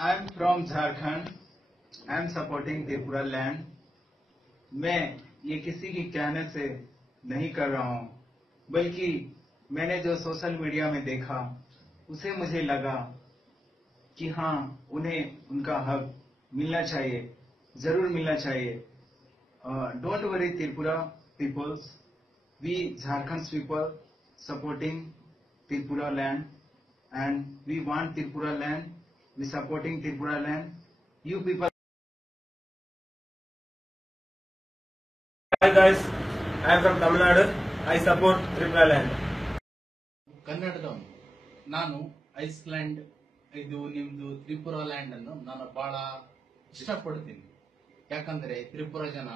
I am from Jharkhand. I am supporting Tripura land. मैं ये किसी की कहने से नहीं कर रहा हूँ, बल्कि मैंने जो सोशल मीडिया में देखा उसे मुझे लगा कि हाँ, उन्हें उनका हक मिलना चाहिए, जरूर मिलना चाहिए. Don't worry Tripura peoples, we Jharkhand people supporting Tripura land, and we want Tripura land, we supporting Tripura land. You people. Hi guys, I am from Tamil Nadu. I support Tripura land. ಕನ್ನಡದವನು ನಾನು ಐಸ್ಲ್ಯಾಂಡ್ ಇದು ನಿಮ್ದು ತ್ರಿಪುರಾ ಲ್ಯಾಂಡ್ ಅನ್ನು ನಾನು ಬಹಳ ಇಷ್ಟಪಡ್ತೀನಿ. ಯಾಕಂದ್ರೆ ತ್ರಿಪುರ ಜನ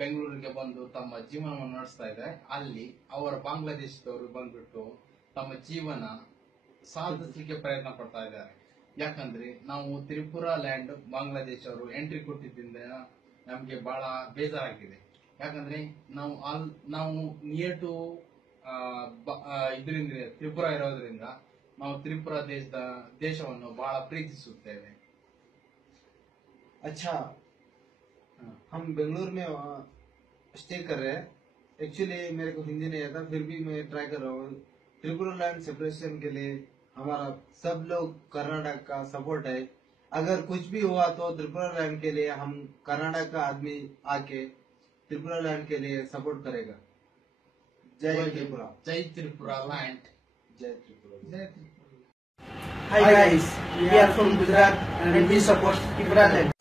ಬೆಂಗಳೂರಿಗೆ ಬಂದು ತಮ್ಮ ಜೀವನವನ್ನು ನಡೆಸ್ತಾ ಇದ್ದಾರೆ. ಅಲ್ಲಿ ಅವರ ಬಾಂಗ್ಲಾದೇಶದವರು ಬಂದ್ಬಿಟ್ಟು ತಮ್ಮ ಜೀವನ ಸಾಧಿಸಲಿಕ್ಕೆ ಪ್ರಯತ್ನ ಪಡ್ತಾ ಇದ್ದಾರೆ. ಯಾಕಂದ್ರೆ ನಾವು ತ್ರಿಪುರಾ ಲ್ಯಾಂಡ್ ಬಾಂಗ್ಲಾದೇಶ ಅವರು ಎಂಟ್ರಿ ಕೊಟ್ಟಿದ್ದರಿಂದ ನಮ್ಗೆ ಬಹಳ ಬೇಜಾರಾಗಿದೆ. ಯಾಕಂದ್ರೆ ನಾವು ನಿಯರ್ ಟು ಇದರಿಂದ ತ್ರಿಪುರಾ ಇರೋದ್ರಿಂದ ನಾವು ತ್ರಿಪುರಾ ದೇಶವನ್ನು ಬಹಳ ಪ್ರೀತಿಸುತ್ತೇವೆ. अच्छा, हम बेंगलुरु में स्टे कर रहे हैं. एक्चुअली मेरे को हिंदी नहीं आता, फिर भी मैं ट्राई कर रहा हूँ. त्रिपुरा लैंड सेपरेशन के लिए हमारा सब लोग कर्नाटक का सपोर्ट है. अगर कुछ भी हुआ तो त्रिपुरा लैंड के लिए हम कर्नाटक का आदमी आके त्रिपुरा लैंड के लिए सपोर्ट करेगा. जय त्रिपुरा. ಜೈ ತ್ರಿಪುರಾ ಲ್ಯಾಂಡ್. जय त्रिपुरा. ಜೈ Tripura. Hi guys, we are from Gujarat and we support Tripura land.